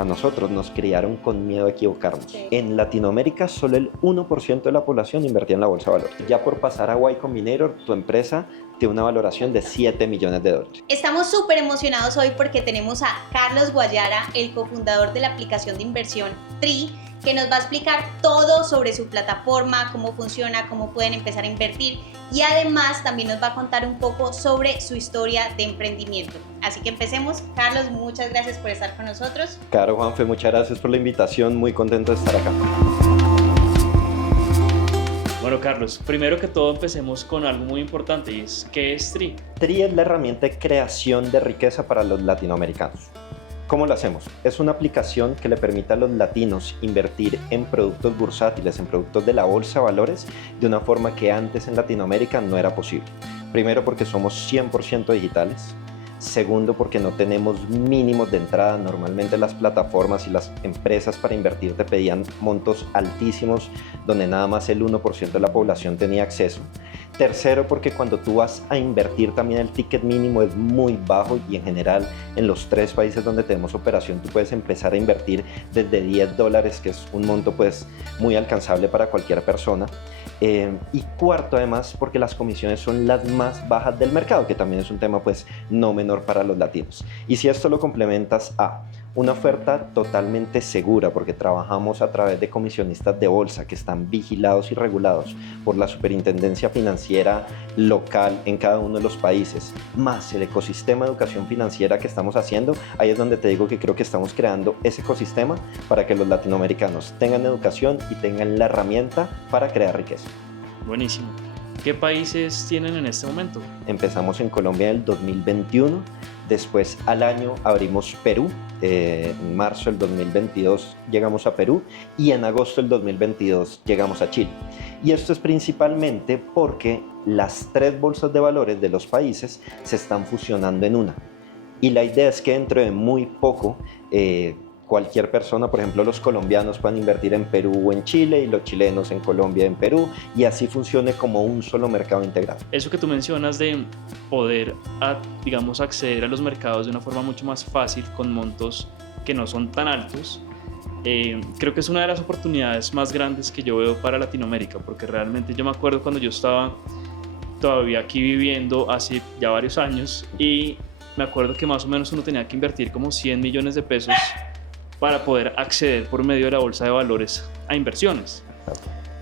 a nosotros nos criaron con miedo a equivocarnos. Sí. En Latinoamérica solo el 1% de la población invertía en la bolsa de valores. Ya por pasar a Y Combinator, tu empresa tiene una valoración de $7 millones. Estamos súper emocionados hoy porque tenemos a Carlos Guayara, el cofundador de la aplicación de inversión TRI, que nos va a explicar todo sobre su plataforma, cómo funciona, cómo pueden empezar a invertir y además también nos va a contar un poco sobre su historia de emprendimiento. Así que empecemos. Carlos, muchas gracias por estar con nosotros. Claro, Juanfe, muchas gracias por la invitación, muy contento de estar acá. Bueno, Carlos, primero que todo empecemos con algo muy importante y es ¿qué es TRI? TRI es la herramienta de creación de riqueza para los latinoamericanos. ¿Cómo lo hacemos? Es una aplicación que le permite a los latinos invertir en productos bursátiles, en productos de la bolsa de valores, de una forma que antes en Latinoamérica no era posible. Primero porque somos 100% digitales. Segundo, porque no tenemos mínimos de entrada. Normalmente las plataformas y las empresas para invertir te pedían montos altísimos, donde nada más el 1% de la población tenía acceso. Tercero, porque cuando tú vas a invertir también el ticket mínimo es muy bajo y en general en los 3 países donde tenemos operación tú puedes empezar a invertir desde $10, que es un monto pues muy alcanzable para cualquier persona. Y cuarto, además, porque las comisiones son las más bajas del mercado, que también es un tema pues no menor para los latinos. Y si esto lo complementas a una oferta totalmente segura, porque trabajamos a través de comisionistas de bolsa que están vigilados y regulados por la superintendencia financiera local en cada uno de los países, más el ecosistema de educación financiera que estamos haciendo, ahí es donde te digo que creo que estamos creando ese ecosistema para que los latinoamericanos tengan educación y tengan la herramienta para crear riqueza. Buenísimo. ¿Qué países tienen en este momento? Empezamos en Colombia en el 2021, después al año abrimos Perú, en marzo del 2022 llegamos a Perú y en agosto del 2022 llegamos a Chile. Y esto es principalmente porque las 3 bolsas de valores de los países se están fusionando en una. Y la idea es que dentro de muy poco cualquier persona, por ejemplo los colombianos puedan invertir en Perú o en Chile y los chilenos en Colombia y en Perú y así funcione como un solo mercado integrado. Eso que tú mencionas de poder, digamos, acceder a los mercados de una forma mucho más fácil con montos que no son tan altos, creo que es una de las oportunidades más grandes que yo veo para Latinoamérica, porque realmente yo me acuerdo cuando yo estaba todavía aquí viviendo hace ya varios años y me acuerdo que más o menos uno tenía que invertir como 100 millones de pesos para poder acceder por medio de la bolsa de valores a inversiones.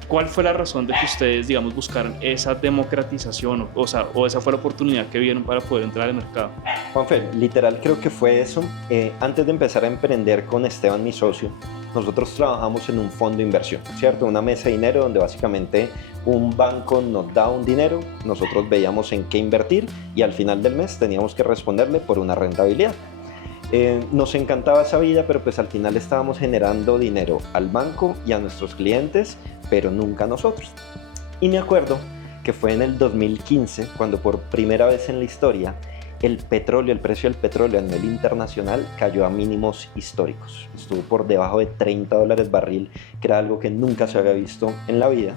¿Cuál fue la razón de que ustedes, digamos, buscaran esa democratización o esa fue la oportunidad que vieron para poder entrar al mercado? Juanfe, literal creo que fue eso. Antes de empezar a emprender con Esteban, mi socio, nosotros trabajamos en un fondo de inversión, ¿cierto? Una mesa de dinero donde básicamente un banco nos da un dinero, nosotros veíamos en qué invertir y al final del mes teníamos que responderle por una rentabilidad. Nos encantaba esa vida, pero pues al final estábamos generando dinero al banco y a nuestros clientes, pero nunca a nosotros. Y me acuerdo que fue en el 2015 cuando por primera vez en la historia el precio del petróleo a nivel internacional cayó a mínimos históricos. Estuvo por debajo de $30 barril, que era algo que nunca se había visto en la vida.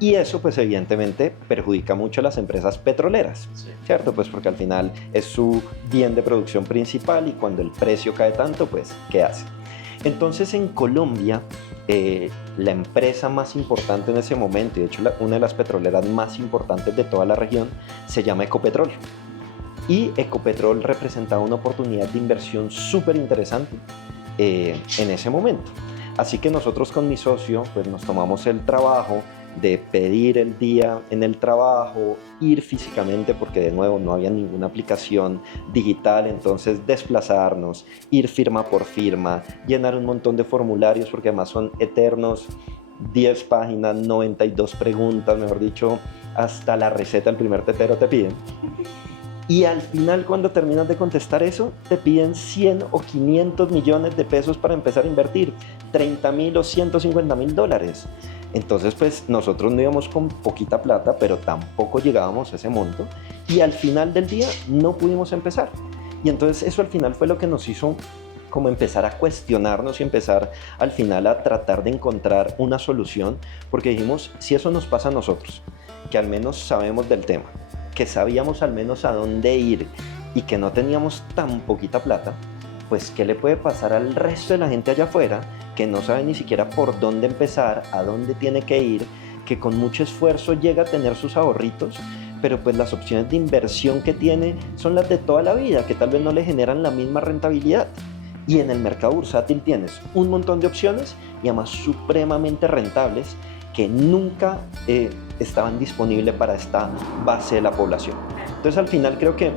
Y eso pues evidentemente perjudica mucho a las empresas petroleras, ¿cierto? Pues porque al final es su bien de producción principal y cuando el precio cae tanto, pues ¿qué hace? Entonces en Colombia la empresa más importante en ese momento, y de hecho una de las petroleras más importantes de toda la región, se llama Ecopetrol. Y Ecopetrol representaba una oportunidad de inversión súper interesante en ese momento. Así que nosotros con mi socio pues nos tomamos el trabajo de pedir el día en el trabajo, ir físicamente porque de nuevo no había ninguna aplicación digital, entonces desplazarnos, ir firma por firma, llenar un montón de formularios porque además son eternos, 10 páginas, 92 preguntas, mejor dicho, hasta la receta del primer tetero te piden. Y al final, cuando terminas de contestar eso, te piden 100 o 500 millones de pesos para empezar a invertir, 30.000 o 150.000 dólares. Entonces, pues nosotros no íbamos con poquita plata, pero tampoco llegábamos a ese monto. Y al final del día no pudimos empezar. Y entonces eso al final fue lo que nos hizo como empezar a cuestionarnos y empezar al final a tratar de encontrar una solución. Porque dijimos, si eso nos pasa a nosotros, que al menos sabemos del tema, que sabíamos al menos a dónde ir y que no teníamos tan poquita plata, pues ¿qué le puede pasar al resto de la gente allá afuera que no sabe ni siquiera por dónde empezar, a dónde tiene que ir, que con mucho esfuerzo llega a tener sus ahorritos, pero pues las opciones de inversión que tiene son las de toda la vida, que tal vez no le generan la misma rentabilidad? Y en el mercado bursátil tienes un montón de opciones y además supremamente rentables que nunca estaban disponibles para esta base de la población. Entonces al final creo que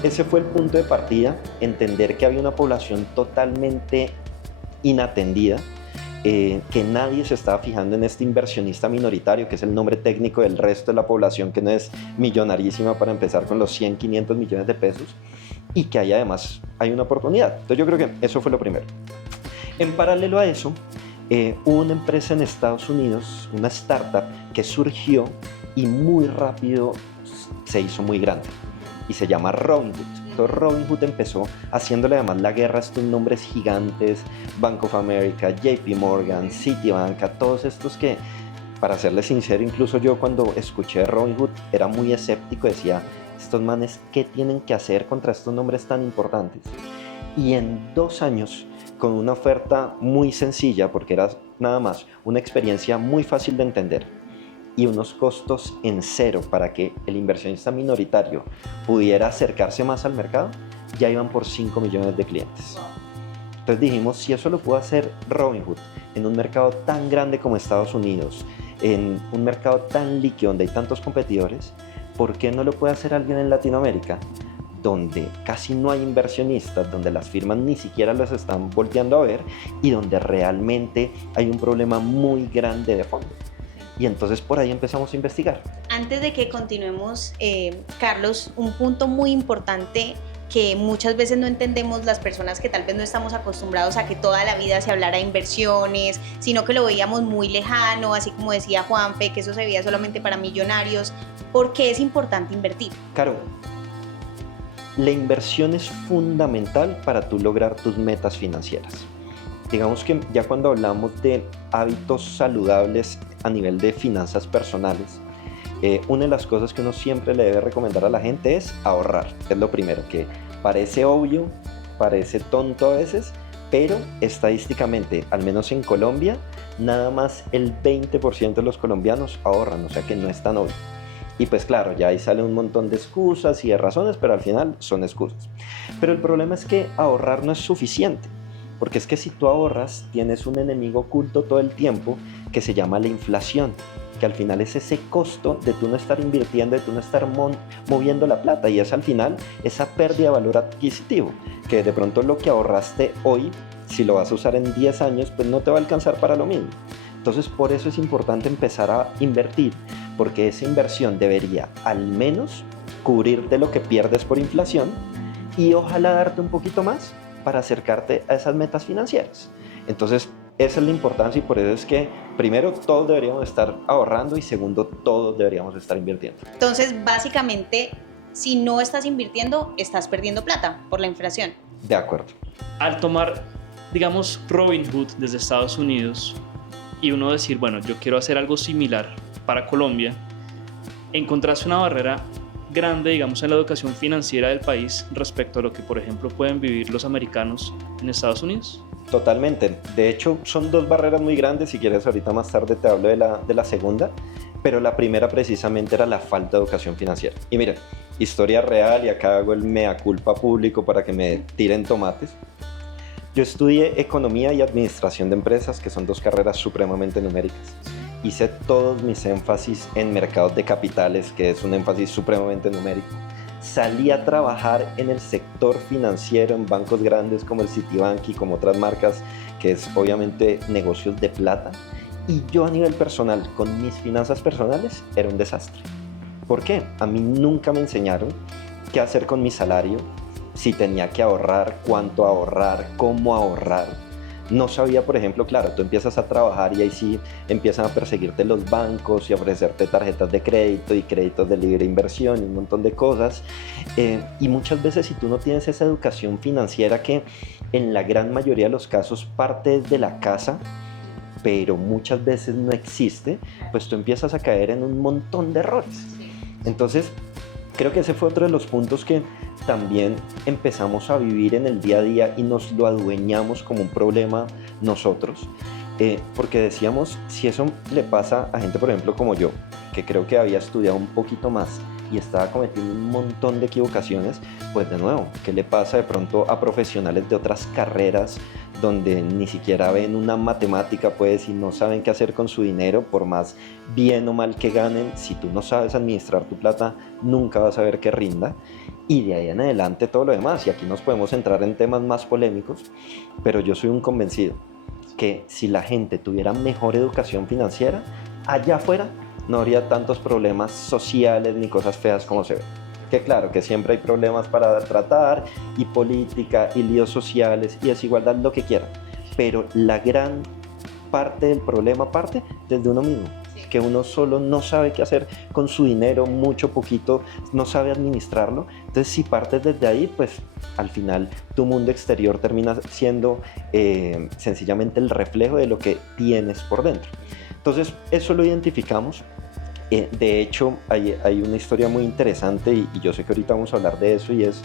ese fue el punto de partida, entender que había una población totalmente inatendida, que nadie se estaba fijando en este inversionista minoritario, que es el nombre técnico del resto de la población, que no es millonarísima para empezar con los 100, 500 millones de pesos, y que ahí además hay una oportunidad. Entonces yo creo que eso fue lo primero. En paralelo a eso, hubo una empresa en Estados Unidos, una startup, que surgió y muy rápido se hizo muy grande, y se llama Robinhood. Entonces Robinhood empezó haciéndole además la guerra a estos nombres gigantes, Bank of America, JP Morgan, Citibank, a todos estos que, para serles sincero, incluso yo cuando escuché Robinhood era muy escéptico, decía, estos manes, ¿qué tienen que hacer contra estos nombres tan importantes? Y en 2 años, con una oferta muy sencilla, porque era nada más una experiencia muy fácil de entender, y unos costos en cero para que el inversionista minoritario pudiera acercarse más al mercado, ya iban por 5 millones de clientes. Entonces dijimos, si eso lo pudo hacer Robinhood en un mercado tan grande como Estados Unidos, en un mercado tan líquido donde hay tantos competidores, ¿por qué no lo puede hacer alguien en Latinoamérica, donde casi no hay inversionistas, donde las firmas ni siquiera los están volteando a ver y donde realmente hay un problema muy grande de fondo? Y entonces por ahí empezamos a investigar. Antes de que continuemos, Carlos, un punto muy importante que muchas veces no entendemos las personas que tal vez no estamos acostumbrados a que toda la vida se hablara de inversiones, sino que lo veíamos muy lejano, así como decía Juanfe, que eso se veía solamente para millonarios. ¿Por qué es importante invertir? Caro, la inversión es fundamental para tú lograr tus metas financieras. Digamos que ya cuando hablamos de hábitos saludables a nivel de finanzas personales, una de las cosas que uno siempre le debe recomendar a la gente es ahorrar. Es lo primero, que parece obvio, parece tonto a veces, pero estadísticamente, al menos en Colombia, nada más el 20% de los colombianos ahorran, o sea que no es tan obvio. Y pues claro, ya ahí sale un montón de excusas y de razones, pero al final son excusas. Pero el problema es que ahorrar no es suficiente. Porque es que si tú ahorras, tienes un enemigo oculto todo el tiempo que se llama la inflación, que al final es ese costo de tú no estar invirtiendo, de tú no estar moviendo la plata, y es al final esa pérdida de valor adquisitivo, que de pronto lo que ahorraste hoy, si lo vas a usar en 10 años, pues no te va a alcanzar para lo mismo. Entonces por eso es importante empezar a invertir, porque esa inversión debería al menos cubrirte lo que pierdes por inflación y ojalá darte un poquito más para acercarte a esas metas financieras. Entonces, esa es la importancia y por eso es que, primero, todos deberíamos estar ahorrando y segundo, todos deberíamos estar invirtiendo. Entonces, básicamente, si no estás invirtiendo, estás perdiendo plata por la inflación. De acuerdo. Al tomar, digamos, Robinhood desde Estados Unidos y uno decir, bueno, yo quiero hacer algo similar para Colombia, encontraste una barrera grande, digamos, en la educación financiera del país respecto a lo que, por ejemplo, pueden vivir los americanos en Estados Unidos? Totalmente. De hecho, son 2 barreras muy grandes. Si quieres, ahorita más tarde te hablo de la segunda. Pero la primera precisamente era la falta de educación financiera. Y miren, historia real, y acá hago el mea culpa público para que me tiren tomates. Yo estudié economía y administración de empresas, que son 2 carreras supremamente numéricas. Hice todos mis énfasis en mercados de capitales, que es un énfasis supremamente numérico. Salí a trabajar en el sector financiero, en bancos grandes como el Citibank y como otras marcas, que es obviamente negocios de plata. Y yo a nivel personal, con mis finanzas personales, era un desastre. ¿Por qué? A mí nunca me enseñaron qué hacer con mi salario, si tenía que ahorrar, cuánto ahorrar, cómo ahorrar. No sabía, por ejemplo, claro, tú empiezas a trabajar y ahí sí empiezan a perseguirte los bancos y a ofrecerte tarjetas de crédito y créditos de libre inversión y un montón de cosas. Y muchas veces si tú no tienes esa educación financiera, que en la gran mayoría de los casos parte de la casa, pero muchas veces no existe, pues tú empiezas a caer en un montón de errores. Entonces, creo que ese fue otro de los puntos que también empezamos a vivir en el día a día y nos lo adueñamos como un problema nosotros. Porque decíamos, si eso le pasa a gente, por ejemplo, como yo, que creo que había estudiado un poquito más y estaba cometiendo un montón de equivocaciones, pues de nuevo, ¿qué le pasa de pronto a profesionales de otras carreras donde ni siquiera ven una matemática, pues, y no saben qué hacer con su dinero, por más bien o mal que ganen? Si tú no sabes administrar tu plata, nunca vas a ver que rinda. Y de ahí en adelante todo lo demás, y aquí nos podemos entrar en temas más polémicos, pero yo soy un convencido que si la gente tuviera mejor educación financiera, allá afuera no habría tantos problemas sociales ni cosas feas como se ven. Que claro, que siempre hay problemas para tratar, y política, y líos sociales, y desigualdad, lo que quieran, pero la gran parte del problema parte desde uno mismo, que uno solo no sabe qué hacer con su dinero, mucho, poquito, no sabe administrarlo. Entonces, si partes desde ahí, pues al final tu mundo exterior termina siendo sencillamente el reflejo de lo que tienes por dentro. Entonces, eso lo identificamos. De hecho, hay una historia muy interesante y yo sé que ahorita vamos a hablar de eso, y es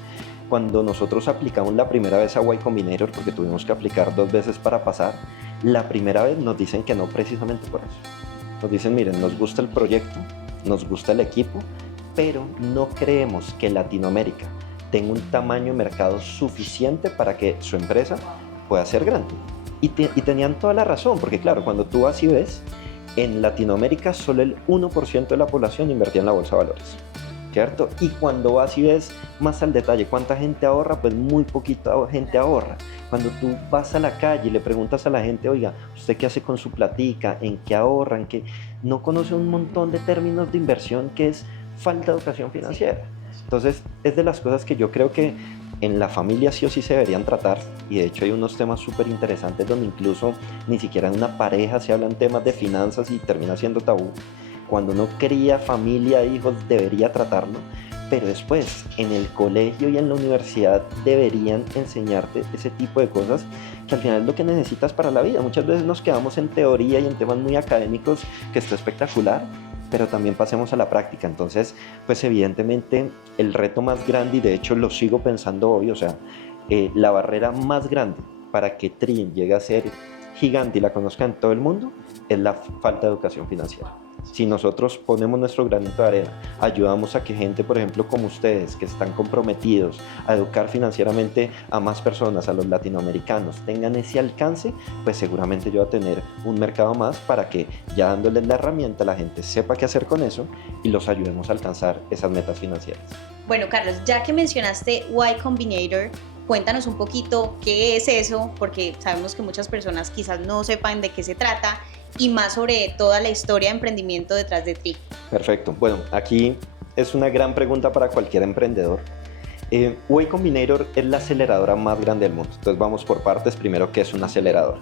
cuando nosotros aplicamos la primera vez a Y Combinator, porque tuvimos que aplicar 2 veces para pasar. La primera vez nos dicen que no, precisamente por eso. Nos dicen, miren, nos gusta el proyecto, nos gusta el equipo, pero no creemos que Latinoamérica tenga un tamaño de mercado suficiente para que su empresa pueda ser grande. Y tenían toda la razón, porque claro, cuando tú vas y ves, en Latinoamérica solo el 1% de la población invertía en la bolsa de valores, ¿cierto? Y cuando vas y ves más al detalle cuánta gente ahorra, pues muy poquita gente ahorra. Cuando tú vas a la calle y le preguntas a la gente, oiga, ¿usted qué hace con su platica? ¿En qué ahorra? ¿En qué? No conoce un montón de términos de inversión, que es falta de educación financiera. Entonces, es de las cosas que yo creo que en la familia sí o sí se deberían tratar, y de hecho hay unos temas súper interesantes donde incluso ni siquiera en una pareja se hablan temas de finanzas y termina siendo tabú. Cuando uno cría familia, hijos, debería tratarlo, pero después en el colegio y en la universidad deberían enseñarte ese tipo de cosas que al final es lo que necesitas para la vida. Muchas veces nos quedamos en teoría y en temas muy académicos, que está espectacular, pero también pasemos a la práctica. Entonces, pues evidentemente el reto más grande, y de hecho lo sigo pensando hoy, o sea, la barrera más grande para que Trim llegue a ser gigante y la conozca en todo el mundo, es la falta de educación financiera. Si nosotros ponemos nuestro granito de arena, ayudamos a que gente, por ejemplo, como ustedes, que están comprometidos a educar financieramente a más personas, a los latinoamericanos, tengan ese alcance, pues seguramente yo voy a tener un mercado más para que, ya dándoles la herramienta, la gente sepa qué hacer con eso y los ayudemos a alcanzar esas metas financieras. Bueno, Carlos, ya que mencionaste Y Combinator, cuéntanos un poquito qué es eso, porque sabemos que muchas personas quizás no sepan de qué se trata, y más sobre toda la historia de emprendimiento detrás de Tri. Perfecto. Bueno, aquí es una gran pregunta para cualquier emprendedor. Y Combinator es la aceleradora más grande del mundo. Entonces vamos por partes. Primero, ¿qué es una aceleradora?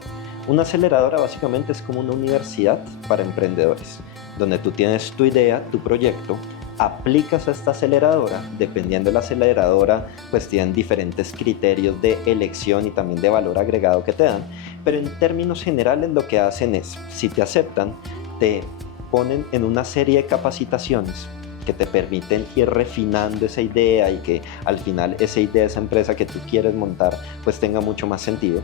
Una aceleradora básicamente es como una universidad para emprendedores, donde tú tienes tu idea, tu proyecto, aplicas a esta aceleradora. Dependiendo de la aceleradora, pues tienen diferentes criterios de elección y también de valor agregado que te dan, pero en términos generales lo que hacen es, si te aceptan, te ponen en una serie de capacitaciones que te permiten ir refinando esa idea y que al final esa idea, esa empresa que tú quieres montar, pues tenga mucho más sentido.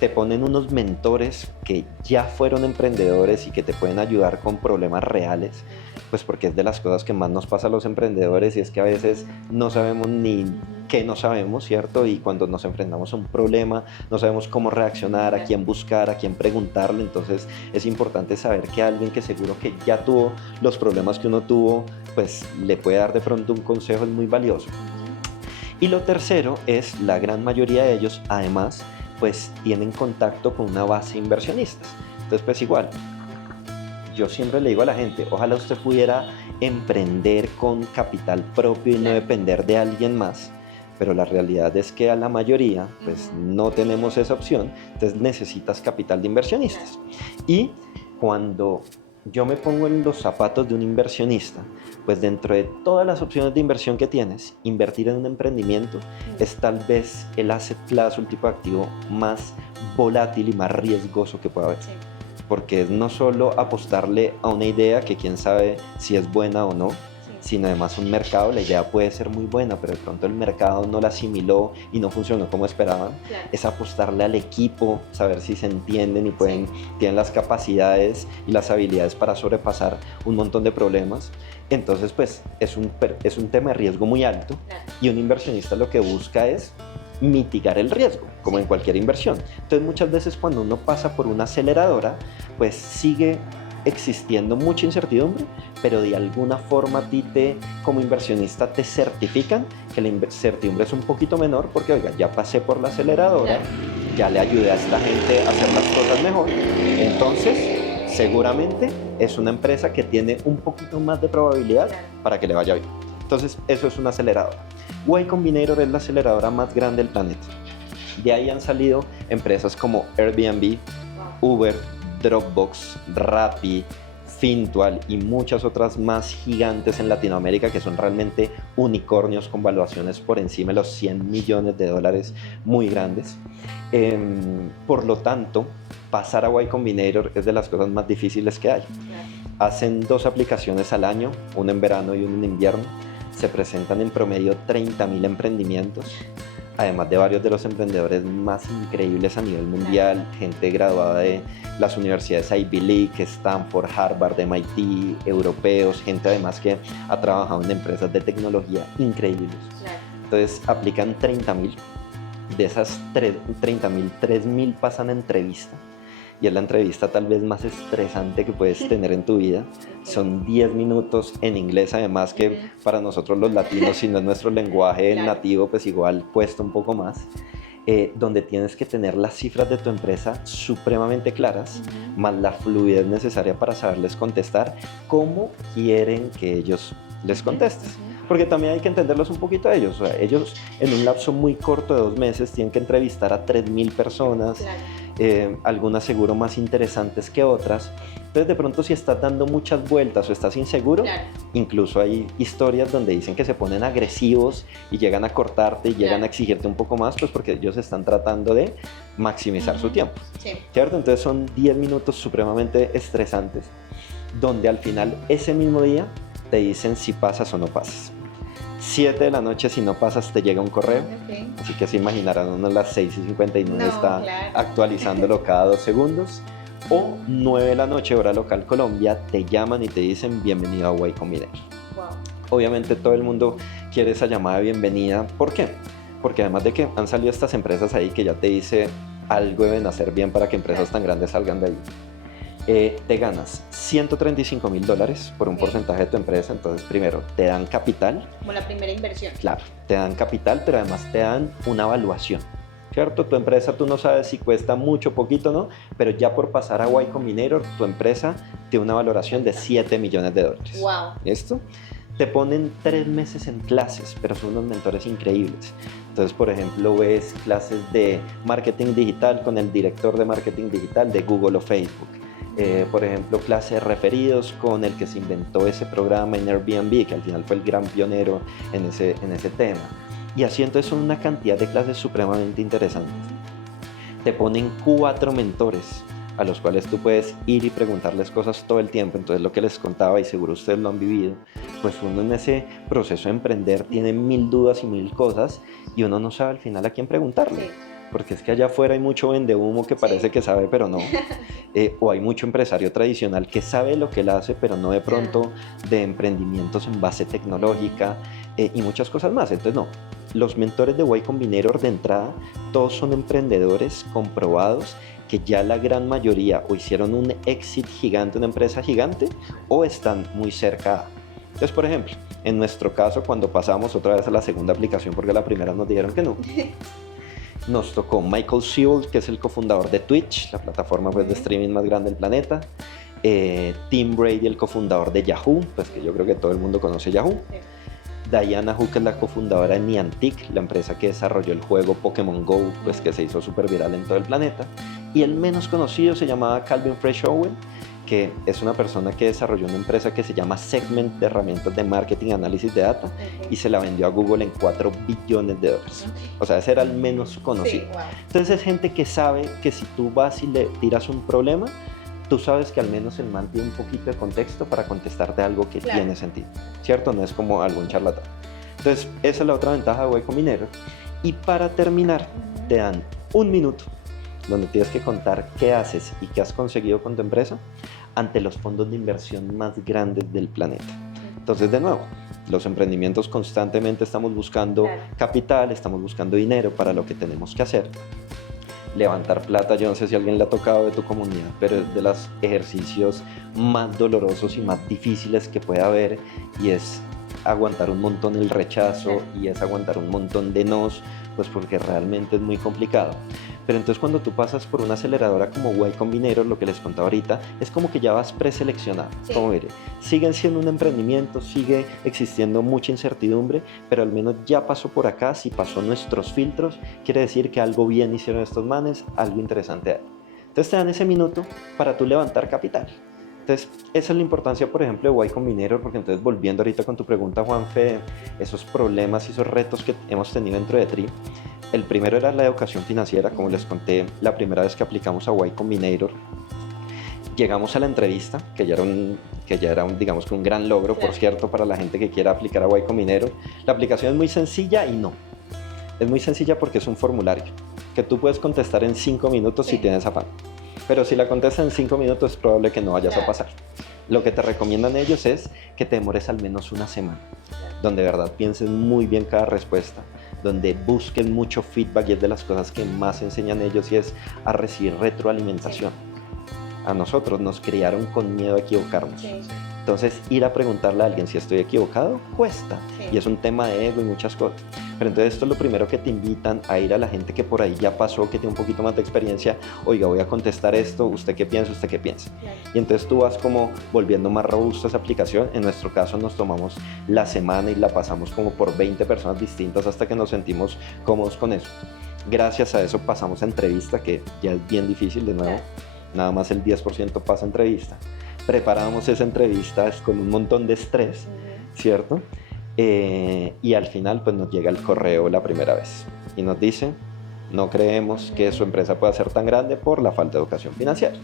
Te ponen unos mentores que ya fueron emprendedores y que te pueden ayudar con problemas reales, pues porque es de las cosas que más nos pasa a los emprendedores, y es que a veces no sabemos ni qué no sabemos, ¿cierto? Y cuando nos enfrentamos a un problema no sabemos cómo reaccionar, a quién buscar, a quién preguntarle. Entonces es importante saber que alguien que seguro que ya tuvo los problemas que uno tuvo, pues le puede dar de pronto un consejo, es muy valioso. Y lo tercero es, la gran mayoría de ellos además pues tienen contacto con una base de inversionistas. Entonces pues igual, yo siempre le digo a la gente, ojalá usted pudiera emprender con capital propio y no depender de alguien más, pero la realidad es que a la mayoría pues no tenemos esa opción. Entonces necesitas capital de inversionistas. Y cuando yo me pongo en los zapatos de un inversionista, pues dentro de todas las opciones de inversión que tienes, invertir en un emprendimiento es tal vez el asset class, el tipo de activo más volátil y más riesgoso que pueda haber. Sí. Porque es no solo apostarle a una idea que quién sabe si es buena o no, sino además un mercado. La idea puede ser muy buena, pero de pronto el mercado no la asimiló y no funcionó como esperaban. Claro. Es apostarle al equipo, saber si se entienden y tienen las capacidades y las habilidades para sobrepasar un montón de problemas. Entonces, pues es un tema de riesgo muy alto, Claro. y un inversionista lo que busca es mitigar el riesgo, como en cualquier inversión. Entonces, muchas veces cuando uno pasa por una aceleradora, pues sigue existiendo mucha incertidumbre, pero de alguna forma a ti como inversionista te certifican que la incertidumbre es un poquito menor, porque oiga, ya pasé por la aceleradora, Claro. ya le ayudé a esta gente a hacer las cosas mejor, entonces seguramente es una empresa que tiene un poquito más de probabilidad Claro. para que le vaya bien. Entonces, eso es una aceleradora. Y Combinator es la aceleradora más grande del planeta. De ahí han salido empresas como Airbnb, Wow. Uber, Dropbox, Rappi, Fintual y muchas otras más gigantes en Latinoamérica, que son realmente unicornios con valuaciones por encima de los 100 millones de dólares, muy grandes. Por lo tanto, pasar a Y Combinator es de las cosas más difíciles que hay. Claro. Hacen 2 aplicaciones al año, una en verano y una en invierno. Se presentan en promedio 30.000 emprendimientos, además de varios de los emprendedores más increíbles a nivel mundial, gente graduada de las universidades Ivy League, Stanford, Harvard, MIT, europeos, gente además que ha trabajado en empresas de tecnología increíbles. Claro. Entonces aplican 30.000, de esas 30.000, 3.000 pasan a entrevista, y es la entrevista tal vez más estresante que puedes tener en tu vida. Son 10 minutos en inglés, además que para nosotros los latinos, si no es nuestro lenguaje Claro. nativo, pues igual cuesta un poco más, donde tienes que tener las cifras de tu empresa supremamente claras, más la fluidez necesaria para saberles contestar cómo quieren que ellos les contestes. Porque también hay que entenderlos un poquito a ellos. O sea, ellos en un lapso muy corto de 2 meses tienen que entrevistar a 3.000 personas, Claro. algunas seguro más interesantes que otras. Entonces, de pronto, si estás dando muchas vueltas o estás inseguro, Claro. incluso hay historias donde dicen que se ponen agresivos y llegan a cortarte y llegan Claro. a exigirte un poco más, pues porque ellos están tratando de maximizar su tiempo, Sí. ¿cierto? Entonces son 10 minutos supremamente estresantes, donde al final ese mismo día te dicen si pasas o no pasas. 7 de la noche, si no pasas, te llega un correo. Ok. Así que se imaginarán, uno a las 6:59 No, está claro. actualizándolo cada 2 segundos. O 9 de la noche, hora local Colombia, te llaman y te dicen bienvenido a Y Combinator. Wow. Obviamente todo el mundo quiere esa llamada de bienvenida. ¿Por qué? Porque además de que han salido estas empresas ahí que ya te dice algo deben hacer bien para que empresas tan grandes salgan de ahí. Te ganas $135.000 por un Ok. porcentaje de tu empresa. Entonces, primero, te dan capital. Como la primera inversión. Claro, te dan capital, pero además te dan una evaluación, ¿cierto? Tu empresa, tú no sabes si cuesta mucho, poquito, ¿no? Pero ya por pasar a Y Combinator, tu empresa tiene una valoración de $7 millones. Wow. ¿Listo? Te ponen 3 meses en clases, pero son unos mentores increíbles. Entonces, por ejemplo, ves clases de marketing digital con el director de marketing digital de Google o Facebook. Por ejemplo, clases referidos con el que se inventó ese programa en Airbnb, que al final fue el gran pionero en ese tema. Y así entonces son una cantidad de clases supremamente interesantes. Te ponen 4 mentores a los cuales tú puedes ir y preguntarles cosas todo el tiempo. Entonces, lo que les contaba, y seguro ustedes lo han vivido, pues uno en ese proceso de emprender tiene 1000 dudas y 1000 cosas, y uno no sabe al final a quién preguntarle. Sí. Porque es que allá afuera hay mucho vendehumo que parece Sí. que sabe, pero no. O hay mucho empresario tradicional que sabe lo que él hace, pero no de pronto de emprendimientos en base tecnológica, y muchas cosas más. Entonces, no. Los mentores de Y Combinator, de entrada, todos son emprendedores comprobados que ya la gran mayoría o hicieron un exit gigante, una empresa gigante, o están muy cerca. Entonces, por ejemplo, en nuestro caso, cuando pasamos otra vez a la segunda aplicación, porque la primera nos dijeron que no, nos tocó Michael Sewell, que es el cofundador de Twitch, la plataforma pues, de streaming más grande del planeta. Tim Brady, el cofundador de Yahoo, pues que yo creo que todo el mundo conoce Yahoo. Sí. Diana Hu, que es la cofundadora de Niantic, la empresa que desarrolló el juego Pokémon Go, pues que se hizo súper viral en todo el planeta. Y el menos conocido se llamaba Calvin Fresh Owen, que es una persona que desarrolló una empresa que se llama Segment, de herramientas de marketing y análisis de data, y se la vendió a Google en $4 billones. O sea, ese era el menos conocido. Sí, wow. Entonces es gente que sabe que si tú vas y le tiras un problema, tú sabes que al menos el man tiene un poquito de contexto para contestarte algo que Claro. tiene sentido, ¿cierto? No es como algún charlatán. Entonces, esa es la otra ventaja de Y Combinator. Y para terminar, te dan 1 minuto donde tienes que contar qué haces y qué has conseguido con tu empresa ante los fondos de inversión más grandes del planeta. Entonces, de nuevo, los emprendimientos constantemente estamos buscando Claro. capital, estamos buscando dinero para lo que tenemos que hacer. Levantar plata, yo no sé si a alguien le ha tocado de tu comunidad, pero es de los ejercicios más dolorosos y más difíciles que puede haber, y es aguantar un montón el rechazo Claro. y es aguantar un montón de nos, pues porque realmente es muy complicado. Pero entonces cuando tú pasas por una aceleradora como Y Combinator, lo que les contaba ahorita, es como que ya vas preseleccionado. Sí. Como mire, siguen siendo un emprendimiento, sigue existiendo mucha incertidumbre, pero al menos ya pasó por acá, si pasó nuestros filtros, quiere decir que algo bien hicieron estos manes, algo interesante hay. Entonces te dan ese minuto para tú levantar capital. Entonces, esa es la importancia, por ejemplo, de Y Combinator, porque entonces, volviendo ahorita con tu pregunta, Juanfe, esos problemas y esos retos que hemos tenido dentro de TRI, el primero era la educación financiera, como les conté, la primera vez que aplicamos a Y Combinator. Llegamos a la entrevista, que ya era un, digamos que un gran logro, Claro. por cierto, para la gente que quiera aplicar a Y Combinator. La aplicación es muy sencilla y no. Es muy sencilla porque es un formulario que tú puedes contestar en 5 minutos si Sí. tienes afán. Pero si la contestas en 5 minutos es probable que no vayas a Claro. pasar. Lo que te recomiendan ellos es que te demores al menos una semana, donde de verdad pienses muy bien cada respuesta, donde busquen mucho feedback, y es de las cosas que más enseñan ellos, y es a recibir retroalimentación. A nosotros nos criaron con miedo a equivocarnos. Sí. Entonces, ir a preguntarle a alguien si estoy equivocado cuesta, Sí. y es un tema de ego y muchas cosas. Pero entonces esto es lo primero que te invitan a ir a la gente que por ahí ya pasó, que tiene un poquito más de experiencia. Oiga, voy a contestar esto, ¿usted qué piensa? ¿Usted qué piensa? Claro. Y entonces tú vas como volviendo más robusta esa aplicación. En nuestro caso nos tomamos la semana y la pasamos como por 20 personas distintas hasta que nos sentimos cómodos con eso. Gracias a eso pasamos a entrevista, que ya es bien difícil de nuevo. Claro. Nada más el 10% pasa a entrevista. Preparamos esa entrevista con un montón de estrés, ¿cierto? Y al final pues nos llega el correo la primera vez y nos dice: no creemos que su empresa pueda ser tan grande por la falta de educación financiera.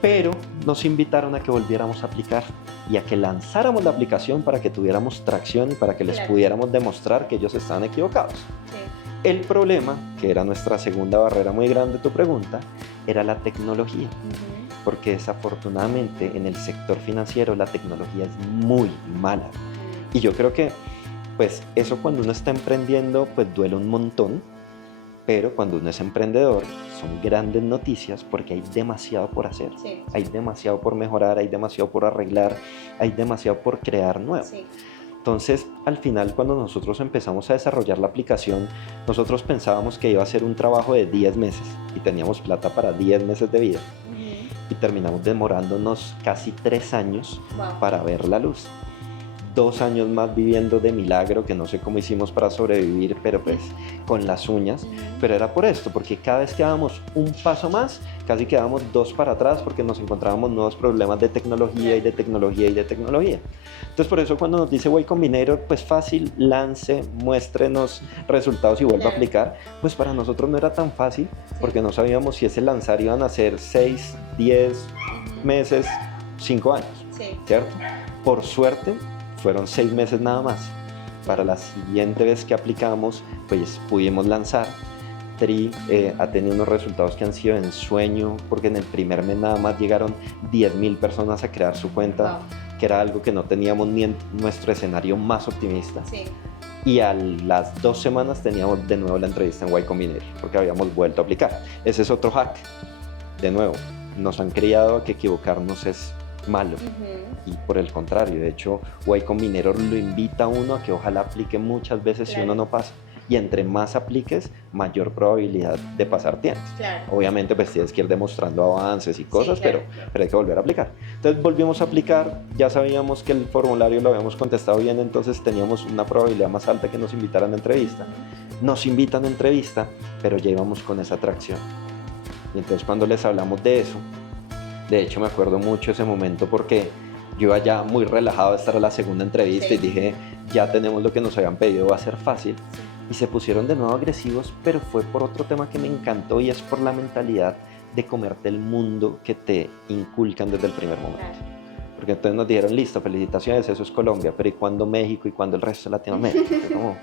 Pero nos invitaron a que volviéramos a aplicar y a que lanzáramos la aplicación para que tuviéramos tracción y para que les Claro. pudiéramos demostrar que ellos estaban equivocados. Sí. El problema, que era nuestra segunda barrera muy grande, tu pregunta, era la tecnología. Porque desafortunadamente en el sector financiero la tecnología es muy mala. Y yo creo que pues eso, cuando uno está emprendiendo, pues duele un montón, pero cuando uno es emprendedor son grandes noticias porque hay demasiado por hacer. Sí. Hay demasiado por mejorar, hay demasiado por arreglar, hay demasiado por crear nuevo. Sí. Entonces, al final, cuando nosotros empezamos a desarrollar la aplicación, nosotros pensábamos que iba a ser un trabajo de 10 meses y teníamos plata para 10 meses de vida. Y terminamos demorándonos casi 3 años Wow. para ver la luz. 2 años más viviendo de milagro, que no sé cómo hicimos para sobrevivir, pero pues con las uñas. Pero era por esto, porque cada vez que dábamos un paso más, casi quedábamos 2 para atrás, porque nos encontrábamos nuevos problemas de tecnología y de tecnología y de tecnología. Entonces, por eso cuando nos dice Y Combinator, pues fácil, lance, muéstrenos resultados y vuelva a Claro. aplicar, pues para nosotros no era tan fácil, porque no sabíamos si ese lanzar iban a ser 6, 10 meses, 5 años, Sí. ¿cierto? Por suerte, fueron 6 meses nada más. Para la siguiente vez que aplicamos, pues pudimos lanzar. TRI ha tenido unos resultados que han sido de ensueño, porque en el primer mes nada más llegaron 10.000 personas a crear su cuenta, Wow. que era algo que no teníamos ni en nuestro escenario más optimista. Sí. Y a las 2 semanas teníamos de nuevo la entrevista en Y Combinator, porque habíamos vuelto a aplicar. Ese es otro hack. De nuevo, nos han criado a que equivocarnos es malo. Y por el contrario, de hecho, Y Combinator lo invita a uno a que ojalá aplique muchas veces si Claro. uno no pasa. Y entre más apliques, mayor probabilidad de pasar tienes. Claro. Obviamente pues tienes que ir demostrando avances y cosas, Sí, claro. pero hay que volver a aplicar. Entonces volvimos a aplicar, ya sabíamos que el formulario lo habíamos contestado bien, entonces teníamos una probabilidad más alta que nos invitaran a entrevista. Nos invitan a entrevista, pero ya íbamos con esa atracción. Y entonces cuando les hablamos de eso, de hecho me acuerdo mucho ese momento porque yo iba ya muy relajado de estar a la segunda entrevista Sí. y dije, ya tenemos lo que nos habían pedido, va a ser fácil. Sí. Y se pusieron de nuevo agresivos, pero fue por otro tema que me encantó, y es por la mentalidad de comerte el mundo que te inculcan desde el primer momento. Claro. Porque entonces nos dijeron, listo, felicitaciones, eso es Colombia, pero ¿y cuándo México y cuándo el resto de Latinoamérica? Fue como,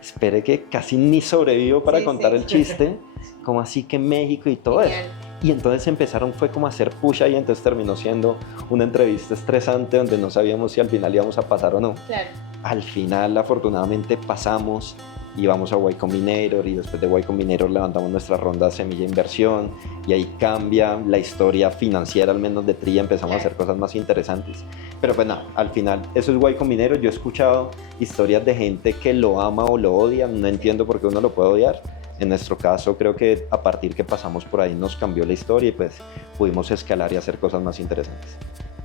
espere que casi ni sobrevivo para contar el chiste, como así que México y todo Genial. eso. Y entonces empezaron, fue como a hacer push ahí, entonces terminó siendo una entrevista estresante donde no sabíamos si al final íbamos a pasar o no. Claro. Al final, afortunadamente, pasamos, íbamos a Y Combinator y después de Y Combinator levantamos nuestra ronda de semilla inversión y ahí cambia la historia financiera, al menos de TRI, empezamos a hacer cosas más interesantes. Pero pues nada, al final, eso es Y Combinator. Yo he escuchado historias de gente que lo ama o lo odia, no entiendo por qué uno lo puede odiar. En nuestro caso, creo que a partir que pasamos por ahí nos cambió la historia y pues pudimos escalar y hacer cosas más interesantes.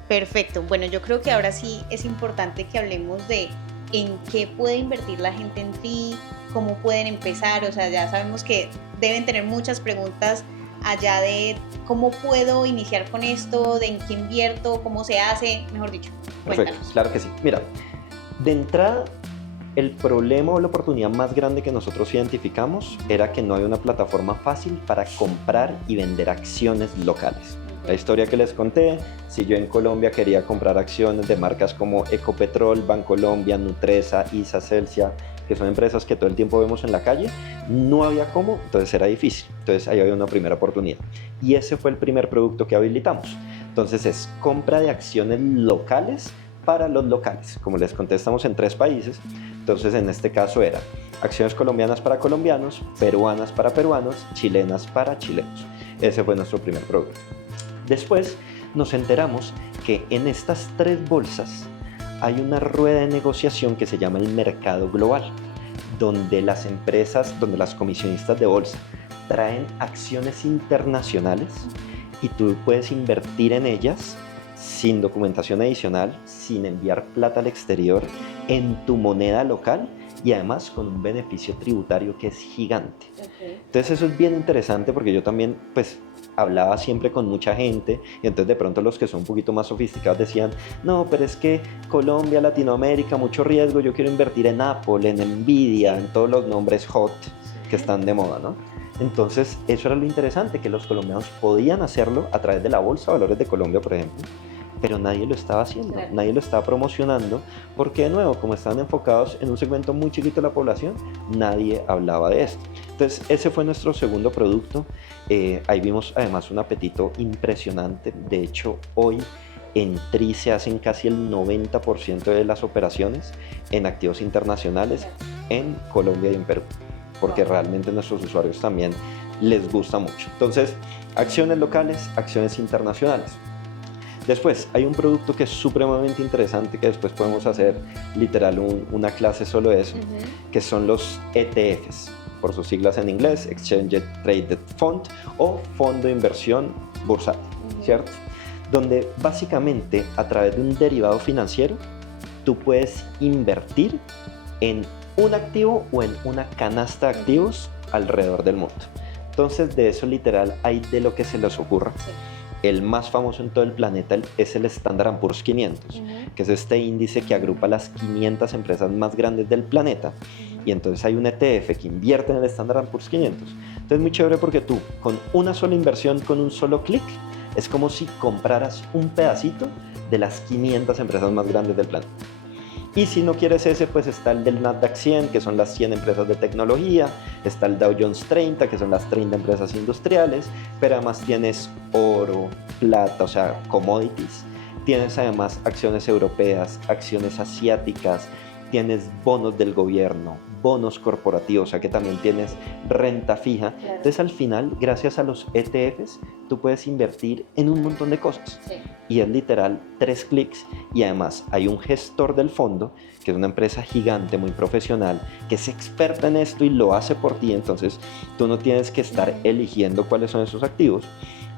Perfecto. Bueno, yo creo que ahora sí es importante que hablemos de en qué puede invertir la gente en TRI, cómo pueden empezar. O sea, ya sabemos que deben tener muchas preguntas allá de cómo puedo iniciar con esto, de en qué invierto, cómo se hace, mejor dicho. Perfecto, Cuéntanos. claro que sí. Mira, de entrada, el problema o la oportunidad más grande que nosotros identificamos era que no había una plataforma fácil para comprar y vender acciones locales. La historia que les conté, si yo en Colombia quería comprar acciones de marcas como Ecopetrol, Bancolombia, Nutresa, ISA, Celsia, que son empresas que todo el tiempo vemos en la calle, no había cómo, entonces era difícil. Entonces ahí había una primera oportunidad. Y ese fue el primer producto que habilitamos. Entonces es compra de acciones locales para los locales. Como les conté, estamos en 3 países. Entonces en este caso era acciones colombianas para colombianos, peruanas para peruanos, chilenas para chilenos. Ese fue nuestro primer producto. Después nos enteramos que en estas 3 bolsas hay una rueda de negociación que se llama el mercado global, donde las empresas, donde las comisionistas de bolsa traen acciones internacionales y tú puedes invertir en ellas sin documentación adicional, sin enviar plata al exterior, en tu moneda local y además con un beneficio tributario que es gigante. Entonces eso es bien interesante porque yo también pues hablaba siempre con mucha gente y entonces de pronto los que son un poquito más sofisticados decían, no, pero es que Colombia, Latinoamérica, mucho riesgo, yo quiero invertir en Apple, en Nvidia, en todos los nombres hot que están de moda, ¿no? Entonces eso era lo interesante, que los colombianos podían hacerlo a través de la Bolsa de Valores de Colombia, por ejemplo, pero nadie lo estaba haciendo, Claro. nadie lo estaba promocionando, porque de nuevo, como estaban enfocados en un segmento muy chiquito de la población, nadie hablaba de esto. Entonces ese fue nuestro segundo producto. Ahí vimos además un apetito impresionante. De hecho, hoy en TRI se hacen casi el 90% de las operaciones en activos internacionales en Colombia y en Perú, porque realmente a nuestros usuarios también les gusta mucho. Entonces, acciones locales, acciones internacionales. Después, hay un producto que es supremamente interesante, que después podemos hacer literal una clase solo de eso, que son los ETFs, por sus siglas en inglés, Exchange Traded Fund o Fondo de Inversión Bursátil, ¿cierto? Donde básicamente a través de un derivado financiero tú puedes invertir en un activo o en una canasta de activos alrededor del mundo. Entonces de eso literal hay de lo que se les ocurra. Sí. El más famoso en todo el planeta es el Standard & Poor's 500, que es este índice que agrupa las 500 empresas más grandes del planeta. Y entonces hay un ETF que invierte en el Standard & Poor's 500. Entonces es muy chévere porque tú con una sola inversión, con un solo clic, es como si compraras un pedacito de las 500 empresas más grandes del planeta. Y si no quieres ese, pues está el del Nasdaq 100, que son las 100 empresas de tecnología, está el Dow Jones 30, que son las 30 empresas industriales, pero además tienes oro, plata, o sea, commodities, tienes además acciones europeas, acciones asiáticas, tienes bonos del gobierno, bonos corporativos, o sea que también tienes renta fija. Claro. Entonces al final, gracias a los ETFs, tú puedes invertir en un montón de cosas. Sí. Y es literal 3 clics y además hay un gestor del fondo que es una empresa gigante, muy profesional, que es experta en esto y lo hace por ti. Entonces tú no tienes que estar eligiendo cuáles son esos activos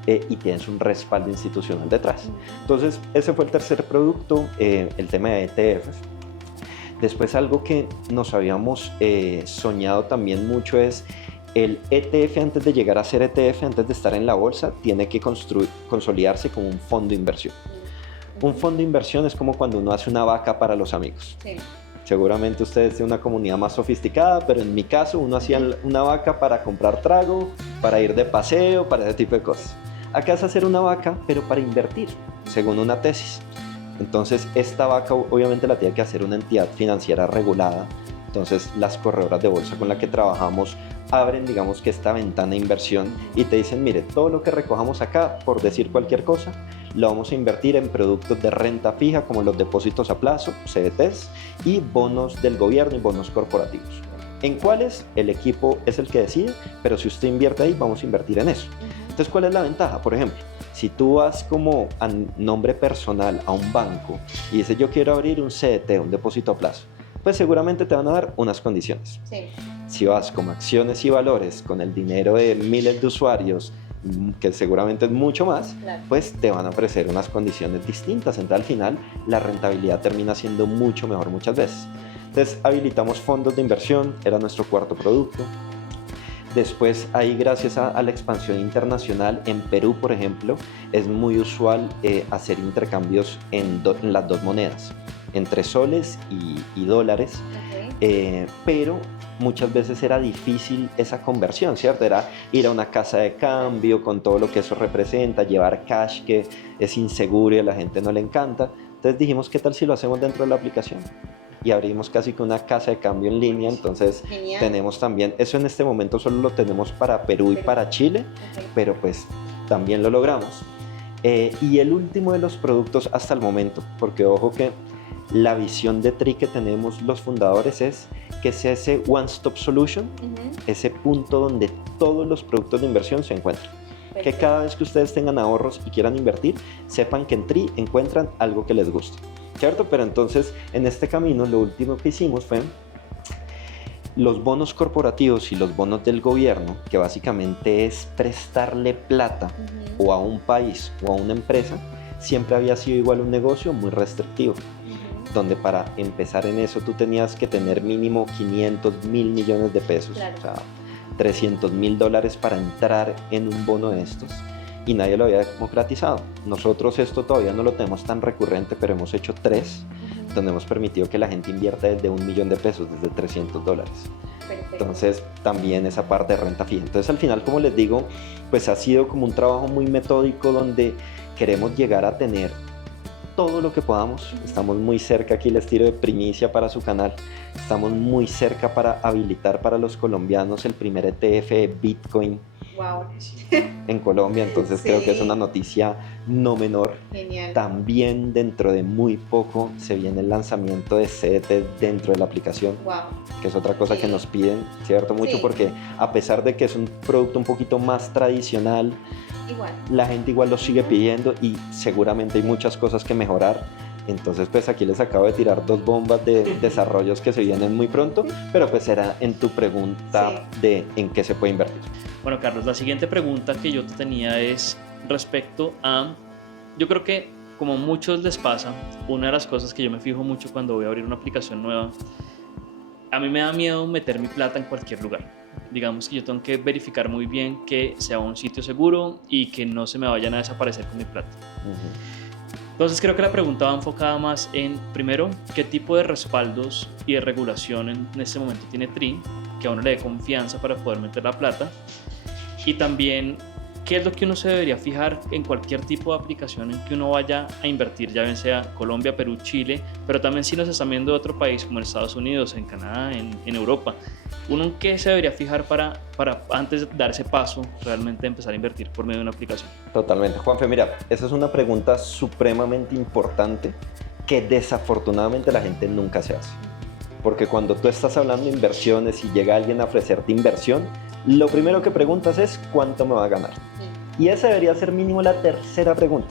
y tienes un respaldo institucional detrás. Entonces ese fue el tercer producto, el tema de ETFs. Después algo que nos habíamos soñado también mucho es el ETF. Antes de llegar a ser ETF, antes de estar en la bolsa, tiene que consolidarse como un fondo de inversión. Un fondo de inversión es como cuando uno hace una vaca para los amigos. Sí. Seguramente ustedes tienen una comunidad más sofisticada, pero en mi caso uno hacía una vaca para comprar trago, para ir de paseo, para ese tipo de cosas. Acá es hacer una vaca, pero para invertir, según una tesis. Entonces, esta vaca obviamente la tiene que hacer una entidad financiera regulada. Entonces, las corredoras de bolsa con las que trabajamos abren, digamos que esta ventana de inversión y te dicen, mire, todo lo que recojamos acá, por decir cualquier cosa, lo vamos a invertir en productos de renta fija como los depósitos a plazo, CDTs, y bonos del gobierno y bonos corporativos. ¿En cuáles? El equipo es el que decide, pero si usted invierte ahí, vamos a invertir en eso. Entonces, ¿cuál es la ventaja? Por ejemplo, si tú vas como a nombre personal a un banco y dices, yo quiero abrir un CDT, un depósito a plazo, pues seguramente te van a dar unas condiciones. Sí. Si vas como acciones y valores con el dinero de miles de usuarios, que seguramente es mucho más, Claro. pues te van a ofrecer unas condiciones distintas. Entonces al final la rentabilidad termina siendo mucho mejor muchas veces. Entonces habilitamos fondos de inversión, era nuestro cuarto producto. Después ahí, gracias a la expansión internacional, en Perú por ejemplo es muy usual hacer intercambios en las dos monedas, entre soles y dólares. Okay. Pero muchas veces era difícil esa conversión, ¿cierto? Era ir a una casa de cambio con todo lo que eso representa, llevar cash que es inseguro y a la gente no le encanta. Entonces dijimos, ¿qué tal si lo hacemos dentro de la aplicación? Y abrimos casi que una casa de cambio en línea. Entonces Genial. tenemos también, eso en este momento solo lo tenemos para Perú y para Chile, Okay. pero pues también lo logramos. Y el último de los productos hasta el momento, porque ojo que la visión de TRI que tenemos los fundadores es que sea ese one-stop solution, ese punto donde todos los productos de inversión se encuentran. Que cada vez que ustedes tengan ahorros y quieran invertir, sepan que en TRI encuentran algo que les guste, ¿cierto? Pero entonces, en este camino, lo último que hicimos fue los bonos corporativos y los bonos del gobierno, que básicamente es prestarle plata o a un país o a una empresa, siempre había sido igual un negocio muy restrictivo, donde para empezar en eso tú tenías que tener mínimo 500 mil millones de pesos, Claro. o sea, $300,000 para entrar en un bono de estos, y nadie lo había democratizado. Nosotros esto todavía no lo tenemos tan recurrente, pero hemos hecho 3, donde hemos permitido que la gente invierta desde $1 millón, desde $300. Perfecto. Entonces también esa parte de renta fija. Entonces al final, como les digo, pues ha sido como un trabajo muy metódico donde queremos llegar a tener todo lo que podamos. Estamos muy cerca, aquí les tiro de primicia para su canal, estamos muy cerca para habilitar para los colombianos el primer ETF de Bitcoin Wow. en Colombia, entonces Sí. creo que es una noticia no menor. Genial. También dentro de muy poco se viene el lanzamiento de CDT dentro de la aplicación, Wow. que es otra cosa Sí. que nos piden, ¿cierto? Mucho, Sí. porque a pesar de que es un producto un poquito más tradicional, Igual. la gente igual lo sigue pidiendo y seguramente hay muchas cosas que mejorar. Entonces pues aquí les acabo de tirar 2 bombas de desarrollos que se vienen muy pronto, pero pues era en tu pregunta de en qué se puede invertir. Bueno, Carlos, la siguiente pregunta que yo te tenía es respecto a, yo creo que como a muchos les pasa, una de las cosas que yo me fijo mucho cuando voy a abrir una aplicación nueva, a mí me da miedo meter mi plata en cualquier lugar. Digamos que yo tengo que verificar muy bien que sea un sitio seguro y que no se me vayan a desaparecer con mi plata. Entonces creo que la pregunta va enfocada más en, primero, qué tipo de respaldos y de regulación en este momento tiene TRI, que a uno le dé confianza para poder meter la plata, y también qué es lo que uno se debería fijar en cualquier tipo de aplicación en que uno vaya a invertir, ya bien sea Colombia, Perú, Chile, pero también si nos están viendo de otro país como en Estados Unidos, en Canadá, en Europa. ¿Uno en qué se debería fijar para antes de dar ese paso realmente empezar a invertir por medio de una aplicación? Totalmente. Juanfe, mira, esa es una pregunta supremamente importante que desafortunadamente la gente nunca se hace. Porque cuando tú estás hablando de inversiones y llega alguien a ofrecerte inversión, lo primero que preguntas es ¿cuánto me va a ganar? Y esa debería ser mínimo la tercera pregunta.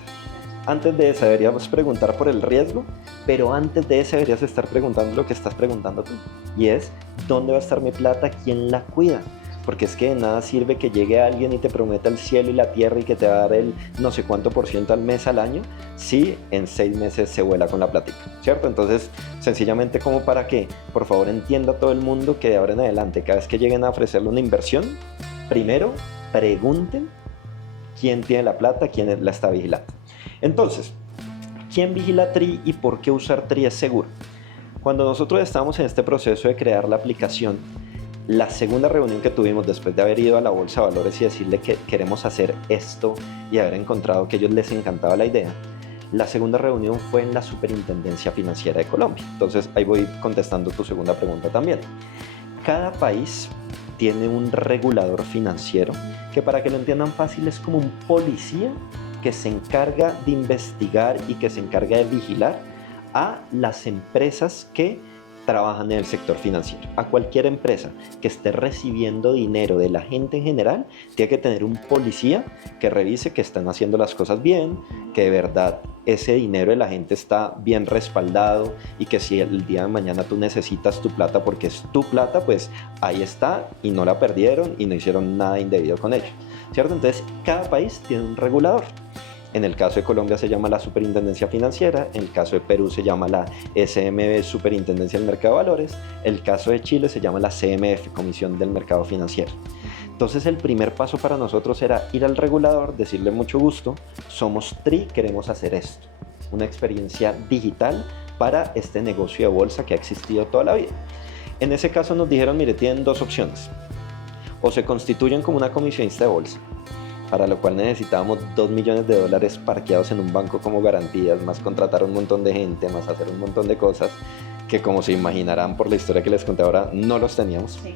Antes de esa deberíamos preguntar por el riesgo, pero antes de esa deberías estar preguntando lo que estás preguntando tú. Y es, ¿dónde va a estar mi plata? ¿Quién la cuida? Porque es que de nada sirve que llegue alguien y te prometa el cielo y la tierra y que te va a dar el no sé cuánto % al mes, al año, si en 6 meses se vuela con la plática, ¿cierto? Entonces, sencillamente como para que, por favor, entienda todo el mundo que de ahora en adelante, cada vez que lleguen a ofrecerle una inversión, primero pregunten quién tiene la plata, quién la está vigilando. Entonces, ¿quién vigila TRI y por qué usar TRI es seguro? Cuando nosotros estábamos en este proceso de crear la aplicación, la segunda reunión que tuvimos después de haber ido a la Bolsa de Valores y decirle que queremos hacer esto y haber encontrado que a ellos les encantaba la idea, la segunda reunión fue en la Superintendencia Financiera de Colombia. Entonces ahí voy contestando tu segunda pregunta también. Cada país tiene un regulador financiero que, para que lo entiendan fácil, es como un policía que se encarga de investigar y que se encarga de vigilar a las empresas que trabajan en el sector financiero. A cualquier empresa que esté recibiendo dinero de la gente en general, tiene que tener un policía que revise que están haciendo las cosas bien, que de verdad ese dinero de la gente está bien respaldado y que si el día de mañana tú necesitas tu plata porque es tu plata, pues ahí está y no la perdieron y no hicieron nada indebido con ello, ¿cierto? Entonces cada país tiene un regulador. En el caso de Colombia se llama la Superintendencia Financiera, en el caso de Perú se llama la SMB, Superintendencia del Mercado de Valores, el caso de Chile se llama la CMF, Comisión del Mercado Financiero. Entonces el primer paso para nosotros era ir al regulador, decirle mucho gusto, somos TRI, queremos hacer esto, una experiencia digital para este negocio de bolsa que ha existido toda la vida. En ese caso nos dijeron, mire, tienen dos opciones, o se constituyen como una comisionista de bolsa, para lo cual necesitábamos $2 millones parqueados en un banco como garantías, más contratar un montón de gente, más hacer un montón de cosas que, como se imaginarán por la historia que les conté ahora, no los teníamos. Sí.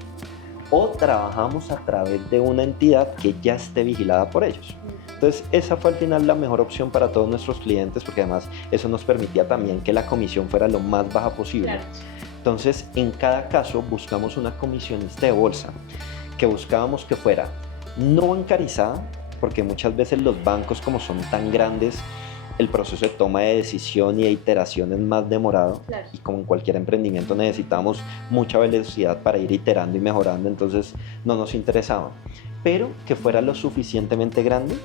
O trabajamos a través de una entidad que ya esté vigilada por ellos. Entonces esa fue al final la mejor opción para todos nuestros clientes, porque además eso nos permitía también que la comisión fuera lo más baja posible. Claro. Entonces en cada caso buscamos una comisionista de bolsa, que buscábamos que fuera no bancarizada, porque muchas veces los bancos, como son tan grandes, el proceso de toma de decisión y de iteración es más demorado. Claro. Y como en cualquier emprendimiento necesitamos mucha velocidad para ir iterando y mejorando, entonces no nos interesaba, pero que fuera lo suficientemente grande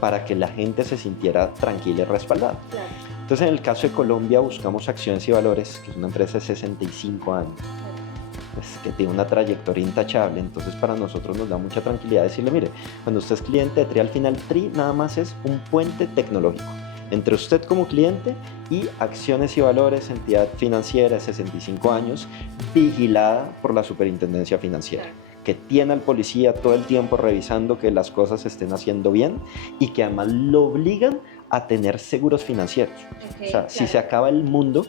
para que la gente se sintiera tranquila y respaldada. Claro. Entonces en el caso de Colombia buscamos Acciones y Valores, que es una empresa de 65 años. Pues, que tiene una trayectoria intachable, entonces para nosotros nos da mucha tranquilidad decirle, mire, cuando usted es cliente de TRI, al final TRI nada más es un puente tecnológico entre usted como cliente y Acciones y Valores, entidad financiera de 65 años, vigilada por la Superintendencia Financiera, que tiene al policía todo el tiempo revisando que las cosas se estén haciendo bien y que además lo obligan a tener seguros financieros. Okay, o sea, claro. Si se acaba el mundo,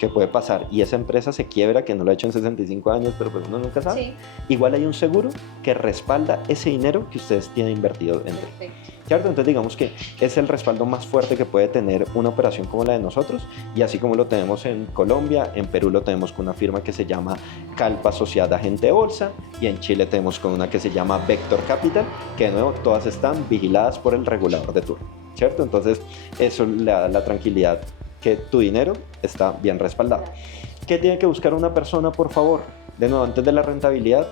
que puede pasar, y esa empresa se quiebra, que no lo ha hecho en 65 años, pero pues uno nunca sabe, sí. Igual hay un seguro que respalda ese dinero que ustedes tienen invertido en él. ¿Cierto? Entonces digamos que es el respaldo más fuerte que puede tener una operación como la de nosotros, y así como lo tenemos en Colombia, en Perú lo tenemos con una firma que se llama Calpa Sociedad Agente de Bolsa, y en Chile tenemos con una que se llama Vector Capital, que de nuevo todas están vigiladas por el regulador de turno, ¿cierto? Entonces eso le da la tranquilidad que tu dinero está bien respaldado. ¿Qué tiene que buscar una persona, por favor? De nuevo, antes de la rentabilidad,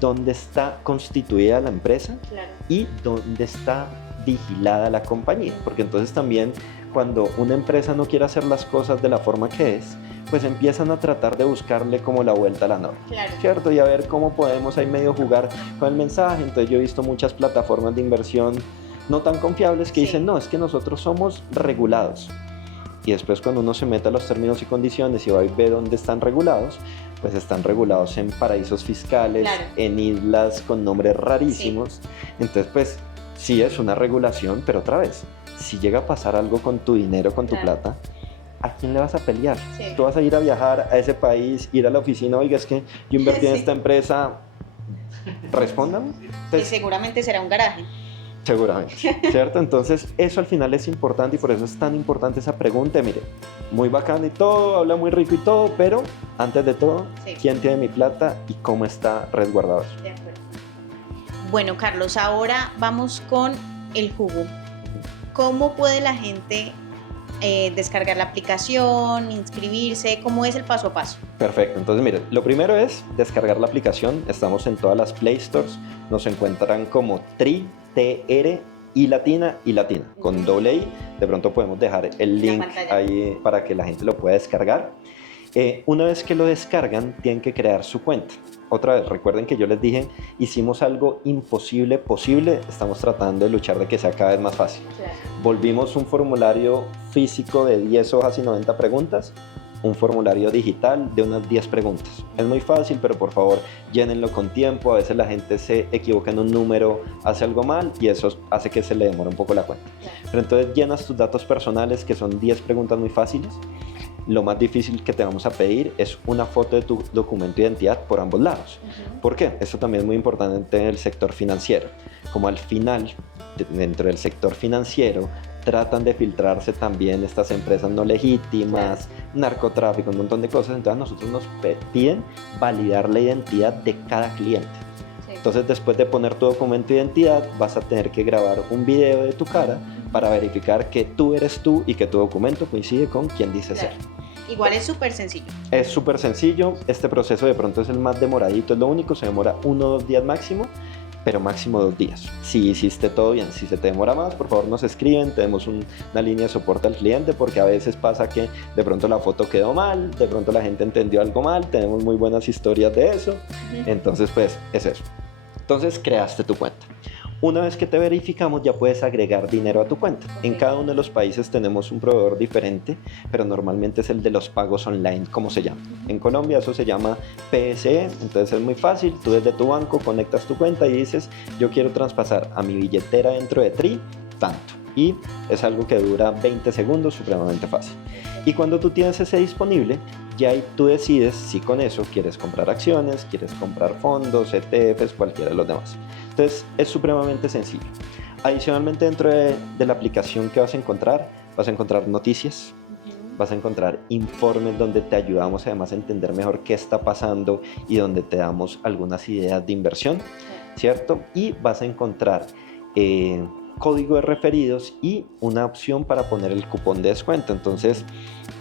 ¿dónde está constituida la empresa? Claro. Y dónde está vigilada la compañía, porque entonces también cuando una empresa no quiere hacer las cosas de la forma que es, pues empiezan a tratar de buscarle como la vuelta a la norma, claro. ¿Cierto? Y a ver cómo podemos ahí medio jugar con el mensaje. Entonces yo he visto muchas plataformas de inversión no tan confiables que dicen, no, es que nosotros somos regulados. Y después cuando uno se mete a los términos y condiciones y va a ver dónde están regulados, pues están regulados en paraísos fiscales, claro. En islas con nombres rarísimos. Sí. Entonces pues sí es una regulación, pero otra vez, si llega a pasar algo con tu dinero, con tu claro. plata, ¿a quién le vas a pelear? Sí. Tú vas a ir a viajar a ese país, ir a la oficina, oiga, es que yo invertí sí. en esta empresa, respóndame. Que seguramente será un garaje. Seguramente, ¿cierto? Entonces eso al final es importante y por eso es tan importante esa pregunta. Mire, muy bacán y todo, habla muy rico y todo, pero antes de todo, sí. ¿Quién tiene mi plata y cómo está resguardado? De acuerdo. Bueno, Carlos, ahora vamos con el jugo. ¿Cómo puede la gente descargar la aplicación, inscribirse? ¿Cómo es el paso a paso? Perfecto, entonces mire, lo primero es descargar la aplicación. Estamos en todas las Play Stores, nos encuentran como TRI, TR y latina, con doble I. De pronto podemos dejar el link ahí para que la gente lo pueda descargar. Una vez que lo descargan, tienen que crear su cuenta. Otra vez, recuerden que yo les dije, hicimos algo imposible posible, estamos tratando de luchar de que sea cada vez más fácil. Claro. Volvimos un formulario físico de 10 hojas y 90 preguntas, un formulario digital de unas 10 preguntas. Es muy fácil, pero por favor llénenlo con tiempo. A veces la gente se equivoca en un número, hace algo mal y eso hace que se le demore un poco la cuenta. Pero entonces llenas tus datos personales, que son 10 preguntas muy fáciles. Lo más difícil que te vamos a pedir es una foto de tu documento de identidad por ambos lados. ¿Por qué? Esto también es muy importante en el sector financiero. Como al final, dentro del sector financiero, tratan de filtrarse también estas empresas no legítimas, narcotráfico, un montón de cosas. Entonces a nosotros nos piden validar la identidad de cada cliente. Entonces después de poner tu documento de identidad, vas a tener que grabar un video de tu cara para verificar que tú eres tú y que tu documento coincide con quien dice ser. Igual es súper sencillo. Es súper sencillo. Este proceso de pronto es el más demoradito, es lo único, se demora 1 o 2 días máximo, pero máximo 2 días. Si hiciste todo bien, si se te demora más, por favor nos escriben, tenemos una línea de soporte al cliente, porque a veces pasa que de pronto la foto quedó mal, de pronto la gente entendió algo mal, tenemos muy buenas historias de eso, entonces pues es eso. Entonces creaste tu cuenta. Una vez que te verificamos ya puedes agregar dinero a tu cuenta. En cada uno de los países tenemos un proveedor diferente, pero normalmente es el de los pagos online, como se llama. En Colombia eso se llama PSE, entonces es muy fácil. Tú desde tu banco conectas tu cuenta y dices, yo quiero traspasar a mi billetera dentro de TRI tanto. Y es algo que dura 20 segundos, supremamente fácil. Y cuando tú tienes ese disponible, ya ahí tú decides si con eso quieres comprar acciones, quieres comprar fondos, ETFs, cualquiera de los demás. Entonces es supremamente sencillo. Adicionalmente dentro de la aplicación que vas a encontrar noticias, vas a encontrar informes donde te ayudamos además a entender mejor qué está pasando y donde te damos algunas ideas de inversión, ¿cierto? Y vas a encontrar código de referidos y una opción para poner el cupón de descuento. Entonces,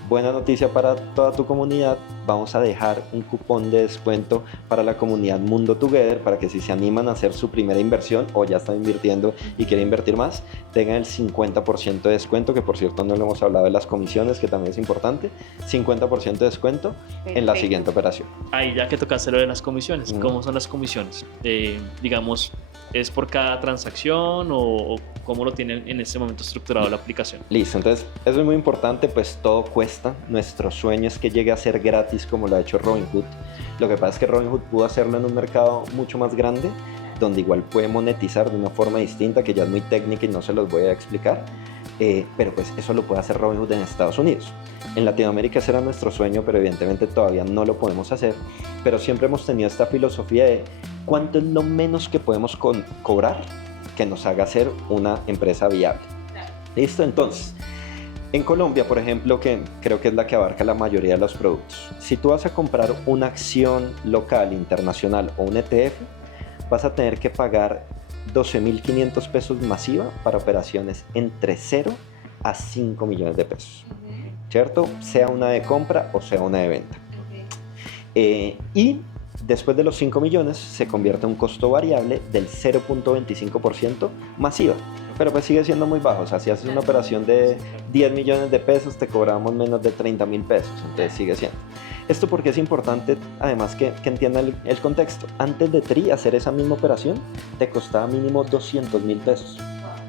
buena noticia para toda tu comunidad, vamos a dejar un cupón de descuento para la comunidad Mundo Together, para que si se animan a hacer su primera inversión o ya están invirtiendo y quieren invertir más, tengan el 50% de descuento, que por cierto no le hemos hablado de las comisiones, que también es importante, 50% de descuento en la siguiente operación. Ahí ya que tocaste lo de las comisiones, ¿cómo son las comisiones? Digamos, ¿es por cada transacción o cómo lo tienen en este momento estructurado la aplicación? Listo, entonces eso es muy importante, pues todo cuesta. Nuestro sueño es que llegue a ser gratis como lo ha hecho Robinhood. Lo que pasa es que Robinhood pudo hacerlo en un mercado mucho más grande, donde igual puede monetizar de una forma distinta, que ya es muy técnica y no se los voy a explicar, pero pues eso lo puede hacer Robinhood en Estados Unidos. En Latinoamérica ese era nuestro sueño, pero evidentemente todavía no lo podemos hacer, pero siempre hemos tenido esta filosofía de cuánto es lo menos que podemos cobrar que nos haga ser una empresa viable. ¿Listo? Entonces, en Colombia, por ejemplo, que creo que es la que abarca la mayoría de los productos, si tú vas a comprar una acción local, internacional o un ETF, vas a tener que pagar 12.500 pesos masiva para operaciones entre 0 a 5 millones de pesos, ¿cierto? Sea una de compra o sea una de venta. Y después de los 5 millones se convierte en un costo variable del 0.25% masiva, pero pues sigue siendo muy bajo. O sea, si haces una operación de 10 millones de pesos te cobramos menos de 30.000 pesos, entonces sigue siendo. Esto porque es importante además que entiendan el contexto. Antes de TRI hacer esa misma operación te costaba mínimo 200.000 pesos.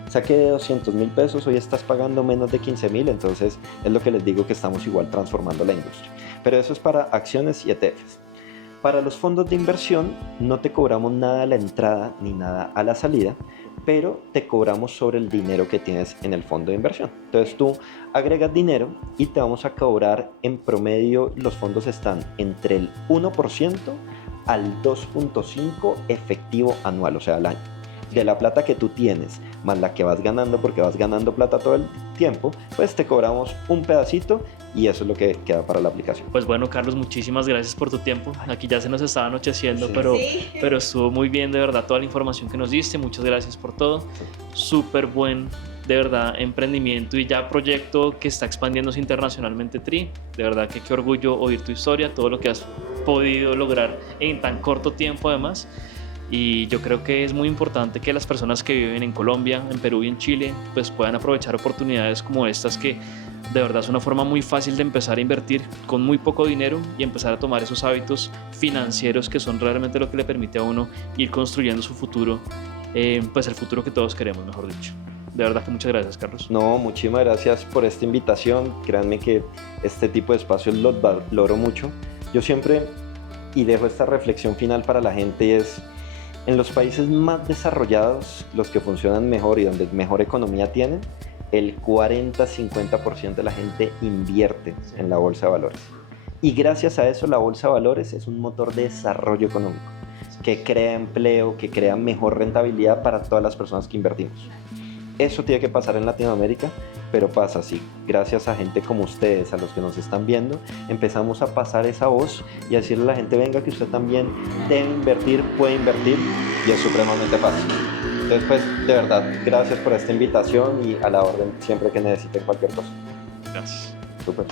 O sea que de 200.000 pesos hoy estás pagando menos de 15.000, entonces es lo que les digo, que estamos igual transformando la industria. Pero eso es para acciones y ETFs. Para los fondos de inversión no te cobramos nada a la entrada ni nada a la salida, pero te cobramos sobre el dinero que tienes en el fondo de inversión. Entonces tú agregas dinero y te vamos a cobrar en promedio, los fondos están entre el 1% al 2.5% efectivo anual, o sea al año. De la plata que tú tienes más la que vas ganando, porque vas ganando plata todo el tiempo, pues te cobramos un pedacito y eso es lo que queda para la aplicación. Pues bueno, Carlos, muchísimas gracias por tu tiempo. Aquí ya se nos estaba anocheciendo, sí. pero estuvo muy bien, de verdad, toda la información que nos diste. Muchas gracias por todo. Súper buen, de verdad, emprendimiento y ya proyecto que está expandiéndose internacionalmente, TRI. De verdad que qué orgullo oír tu historia, todo lo que has podido lograr en tan corto tiempo además. Y yo creo que es muy importante que las personas que viven en Colombia, en Perú y en Chile pues puedan aprovechar oportunidades como estas, que de verdad es una forma muy fácil de empezar a invertir con muy poco dinero y empezar a tomar esos hábitos financieros que son realmente lo que le permite a uno ir construyendo su futuro, pues el futuro que todos queremos, mejor dicho. De verdad que muchas gracias, Carlos. No, muchísimas gracias por esta invitación. Créanme que este tipo de espacios los valoro mucho. Yo siempre, y dejo esta reflexión final para la gente, es en los países más desarrollados, los que funcionan mejor y donde mejor economía tienen, el 40-50% de la gente invierte en la bolsa de valores. Y gracias a eso la bolsa de valores es un motor de desarrollo económico que crea empleo, que crea mejor rentabilidad para todas las personas que invertimos. Eso tiene que pasar en Latinoamérica, pero pasa así. Gracias a gente como ustedes, a los que nos están viendo, empezamos a pasar esa voz y a decirle a la gente, venga que usted también debe invertir, puede invertir, y es supremamente fácil. Entonces, pues, de verdad, gracias por esta invitación y a la orden siempre que necesiten cualquier cosa. Gracias. Súper.